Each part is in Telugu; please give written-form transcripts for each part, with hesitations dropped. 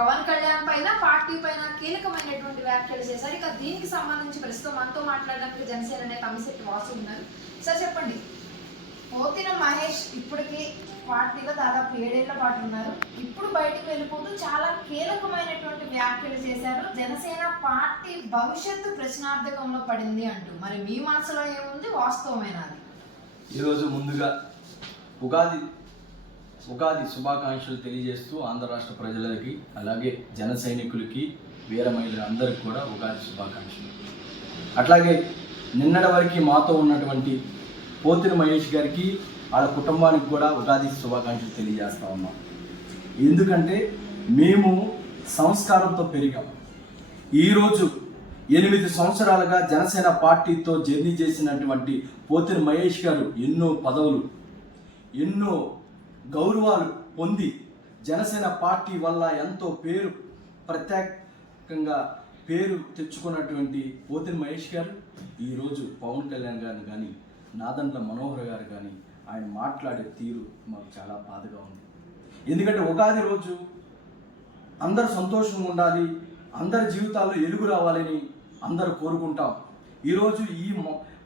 పవన్ కళ్యాణ్ పైన పార్టీ పైన కీలకమైనటువంటి వ్యాఖ్యలు చేశారు. ఇక దీనికి సంబంధించి ప్రస్తుతం మనతో మాట్లాడడానికి జనసేన నేత కమిశెట్టి వాసు ఉన్నారు. సార్ చెప్పండి, పోతిన మహేష్ ఇప్పటికి పార్టీలో దాదాపు 7 ఏళ్ల పాటు ఉన్నారు. ఇప్పుడు బయటకు వెళ్ళిపోతూ చాలా కీలకమైనటువంటి వ్యాఖ్యలు చేశారు. జనసేన పార్టీ భవిష్యత్తు ప్రశ్నార్థకంలో పడింది అంటూ. మరి మీ మనసులో ఏముంది, వాస్తవమేనా అది? ఈరోజు ముందుగా ఉగాది శుభాకాంక్షలు తెలియజేస్తూ ఆంధ్ర రాష్ట్ర ప్రజలకి, అలాగే జన సైనికులకి, వీర మహిళలు అందరికీ కూడా ఉగాది శుభాకాంక్షలు. అట్లాగే నిన్నటి వరకు మాతో ఉన్నటువంటి పోతిన మహేష్ గారికి, వాళ్ళ కుటుంబానికి కూడా ఉగాది శుభాకాంక్షలు తెలియజేస్తా ఉన్నాం. ఎందుకంటే మేము సంస్కారంతో పెరిగాం. ఈరోజు 8 సంవత్సరాలుగా జనసేన పార్టీతో జర్నీ చేసినటువంటి పోతిన మహేష్ గారు ఎన్నో పదవులు, ఎన్నో గౌరవాలు పొంది జనసేన పార్టీ వల్ల ఎంతో ప్రత్యేకంగా పేరు తెచ్చుకున్నటువంటి పోతిన మహేష్ గారు ఈరోజు పవన్ కళ్యాణ్ గారిని కానీ, నాదెండ్ల మనోహర్ గారు కానీ ఆయన మాట్లాడే తీరు మాకు చాలా బాధగా ఉంది. ఎందుకంటే ఉగాది రోజు అందరూ సంతోషంగా ఉండాలి, అందరి జీవితాల్లో వెలుగు రావాలని అందరూ కోరుకుంటాం. ఈరోజు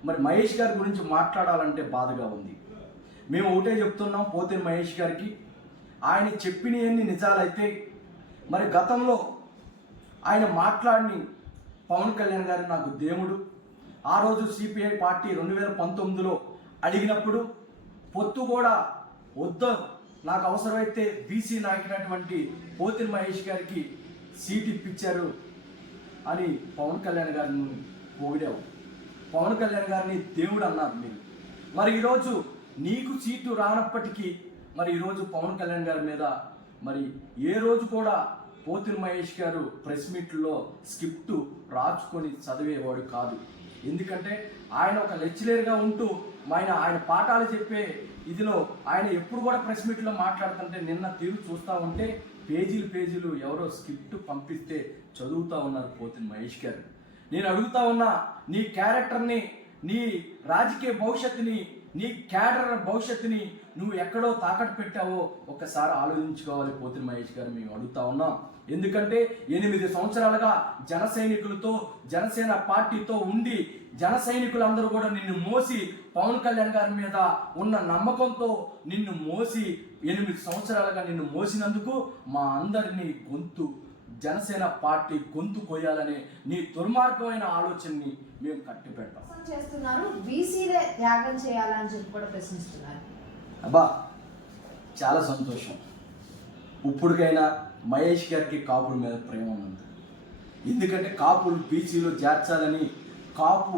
మరి మహేష్ గారి గురించి మాట్లాడాలంటే బాధగా ఉంది. మేము ఒకటే చెప్తున్నాం పోతిన మహేష్ గారికి, ఆయన చెప్పినవన్నీ నిజాలైతే మరి గతంలో ఆయన మాట్లాడిని పవన్ కళ్యాణ్ గారు నాకు దేవుడు, ఆ రోజు సిపిఐ పార్టీ 2019లో అడిగినప్పుడు పొత్తు కూడా వద్దు, నాకు అవసరమైతే బీసీ నాయకుడైనటువంటి పోతిన మహేష్ గారికి సీట్ ఇప్పించారు అని పవన్ కళ్యాణ్ గారిని పొగిడావు. పవన్ కళ్యాణ్ గారిని దేవుడు అన్నారు మీరు. మరి ఈరోజు నీకు సీటు రానప్పటికీ మరి ఈరోజు పవన్ కళ్యాణ్ గారి మీద మరి ఏ రోజు కూడా పోతిన మహేష్ గారు ప్రెస్ మీట్లో స్క్రిప్ట్ రాచుకొని చదివేవాడు కాదు. ఎందుకంటే ఆయన ఒక లెక్చరర్గా ఉంటూ ఆయన పాఠాలు చెప్పే ఇదిలో ఆయన ఎప్పుడు కూడా ప్రెస్ మీట్లో మాట్లాడుతుంటే నిన్న తీరు చూస్తూ ఉంటే పేజీలు ఎవరో స్క్రిప్ట్ పంపిస్తే చదువుతూ ఉన్నారు పోతిన మహేష్ గారు. నేను అడుగుతా ఉన్నా, నీ క్యారెక్టర్ని, నీ రాజకీయ భవిష్యత్తుని, నీ క్యాడర్ భవిష్యత్తుని నువ్వు ఎక్కడో తాకట్టు పెట్టావో ఒక్కసారి ఆలోచించుకోవాలి పోతిన మహేష్ గారు, మేము అడుగుతా ఉన్నాం. ఎందుకంటే 8 సంవత్సరాలుగా జన సైనికులతో, జనసేన పార్టీతో ఉండి జన సైనికులందరూ కూడా నిన్ను మోసి, పవన్ కళ్యాణ్ గారి మీద ఉన్న నమ్మకంతో నిన్ను మోసి 8 సంవత్సరాలుగా నిన్ను మోసినందుకు మా అందరినీ జనసేన పార్టీ గొంతు కొయ్యాలనే నీ దుర్మార్గమైన ఆలోచనని మేము కట్టిపెట్టాం చేస్తున్నారు. బీసీలే త్యాగం చేయాలని చెప్పి కూడా ప్రశ్నిస్తున్నారు. అబ్బా చాలా సంతోషం. ఇప్పటికైనా మహేష్ గారికి కాపుల మీద ప్రేమ ఉంది. ఎందుకంటే కాపులు బీసీలో చేర్చాలని కాపు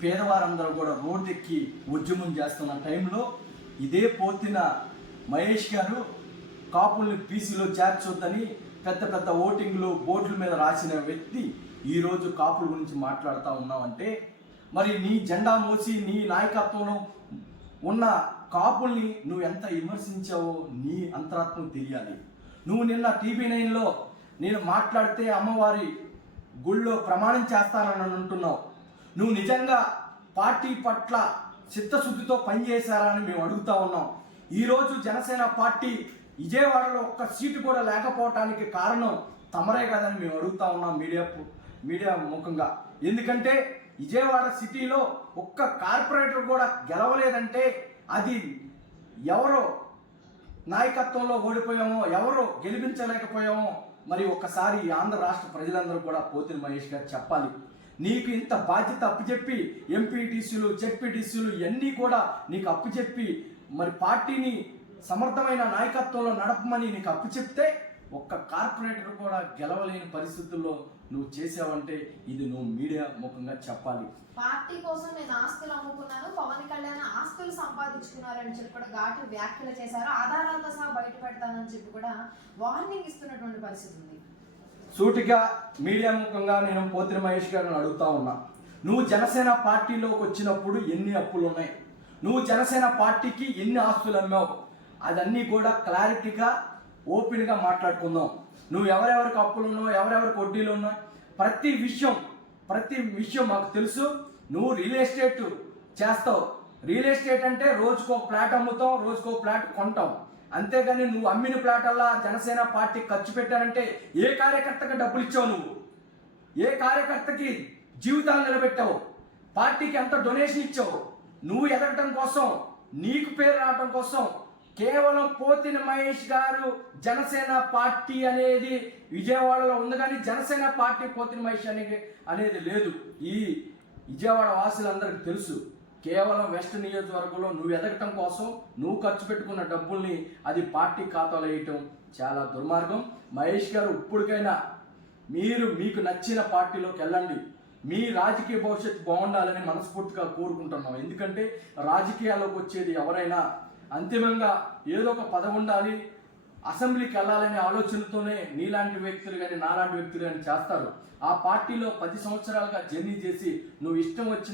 పేదవారందరూ కూడా రోడ్డెక్కి ఉద్యమం చేస్తున్న టైంలో ఇదే పోతిన మహేష్ గారు కాపుల్ని బీసీలో చేర్చొద్దని పెద్ద ఓటింగ్లు బోర్డుల మీద రాసిన వ్యక్తి ఈరోజు కాపుల గురించి మాట్లాడుతూ ఉన్నామంటే మరి నీ జెండా మోసి నీ నాయకత్వంలో ఉన్న కాపుల్ని నువ్వు ఎంత విమర్శించావో నీ అంతరాత్మకు తెలియాలి. నువ్వు నిన్న TV9లో నేను మాట్లాడితే అమ్మవారి గుళ్ళో ప్రమాణం చేస్తానని అంటున్నావు. నువ్వు నిజంగా పార్టీ పట్ల చిత్తశుద్ధితో పనిచేశారని మేము అడుగుతా ఉన్నాం. ఈరోజు జనసేన పార్టీ విజయవాడలో ఒక్క సీటు కూడా లేకపోవటానికి కారణం తమరే కదని మేము అడుగుతా ఉన్నాం మీడియా ముఖంగా. ఎందుకంటే విజయవాడ సిటీలో ఒక్క కార్పొరేటర్ కూడా గెలవలేదంటే అది ఎవరో నాయకత్వంలో ఓడిపోయామో, ఎవరో గెలిపించలేకపోయామో మరి ఒక్కసారి ఆంధ్ర రాష్ట్ర ప్రజలందరూ కూడా పోతిన మహేష్ గారు చెప్పాలి. నీకు ఇంత బాధ్యత అప్పుచెప్పి ఎంపీటీసీలు, జెడ్పీటీసీలు ఇవన్నీ కూడా నీకు అప్పుచెప్పి మరి పార్టీని సమర్థమైన నాయకత్వంలో నడపమని నీకు అప్పుచెప్తే ఒక్క కార్పొరేటర్ కూడా గెలవలేని పరిస్థితుల్లో నువ్వు చేసావంటే ఇది నువ్వు మీడియా ముఖంగా చెప్పాలి. పార్టీ కోసం నేను ఆస్తులు అమ్ముకున్నాను, పవన్ కళ్యాణ్ ఆస్తులు సంపాదించుకున్నారని చెప్పి కూడా ఘాటు వ్యాఖ్యలు చేశారు. ఆధారాలతో సహా బయట పెడతానని చెప్పి కూడా వార్నింగ్ ఇస్తున్నటువంటి పరిస్థితి ఉంది. సూటిగా మీడియా ముఖంగా నేను పోతిన మహేష్ గారిని అడుగుతా ఉన్నా, నువ్వు జనసేన పార్టీలోకి వచ్చినప్పుడు ఎన్ని అప్పులు ఉన్నాయి, నువ్వు జనసేన పార్టీకి ఎన్ని ఆస్తులు అమ్మావు, అదన్నీ కూడా క్లారిటీగా ఓపెన్గా మాట్లాడుకుందాం. నువ్వు ఎవరెవరికి అప్పులు ఉన్నావు, ఎవరెవరికి వడ్డీలు ఉన్నావు, ప్రతి విషయం మాకు తెలుసు. నువ్వు రియల్ ఎస్టేట్ చేస్తావు. రియల్ ఎస్టేట్ అంటే రోజుకో ఫ్లాట్ అమ్ముతాం, రోజుకో ఫ్లాట్ కొంటాం. అంతేగాని నువ్వు అమ్మిన ప్లాటల్లా జనసేన పార్టీ ఖర్చు పెట్టానంటే ఏ కార్యకర్తకి డబ్బులు ఇచ్చావు నువ్వు? ఏ కార్యకర్తకి జీవితాలు నిలబెట్టావు? పార్టీకి ఎంత డొనేషన్ ఇచ్చావు? నువ్వు ఎదగటం కోసం, నీకు పేరు రావడం కోసం కేవలం పోతిన మహేష్ గారు జనసేన పార్టీ అనేది విజయవాడలో ఉంది, కానీ జనసేన పార్టీ పోతిన మహేష్ అనేది లేదు. ఈ విజయవాడ వాసులందరికీ తెలుసు. కేవలం వెస్ట్ నియోజకవర్గంలో నువ్వు ఎదగటం కోసం నువ్వు ఖర్చు పెట్టుకున్న డబ్బుల్ని అది పార్టీ ఖాతాలో వేయటం చాలా దుర్మార్గం. మహేష్ గారు ఇప్పటికైనా మీరు మీకు నచ్చిన పార్టీలోకి వెళ్ళండి. మీ రాజకీయ భవిష్యత్తు బాగుండాలని మనస్ఫూర్తిగా కోరుకుంటున్నాం. ఎందుకంటే రాజకీయాల్లోకి వచ్చేది ఎవరైనా అంతిమంగా ఏదో ఒక పదవి ఉండాలి, అసెంబ్లీకి వెళ్ళాలనే ఆలోచనతోనే నీలాంటి వ్యక్తులు కానీ నాలాంటి వ్యక్తులు కానీ చేస్తారు. ఆ పార్టీలో 10 సంవత్సరాలుగా జర్నీ చేసి నువ్వు ఇష్టం వచ్చిన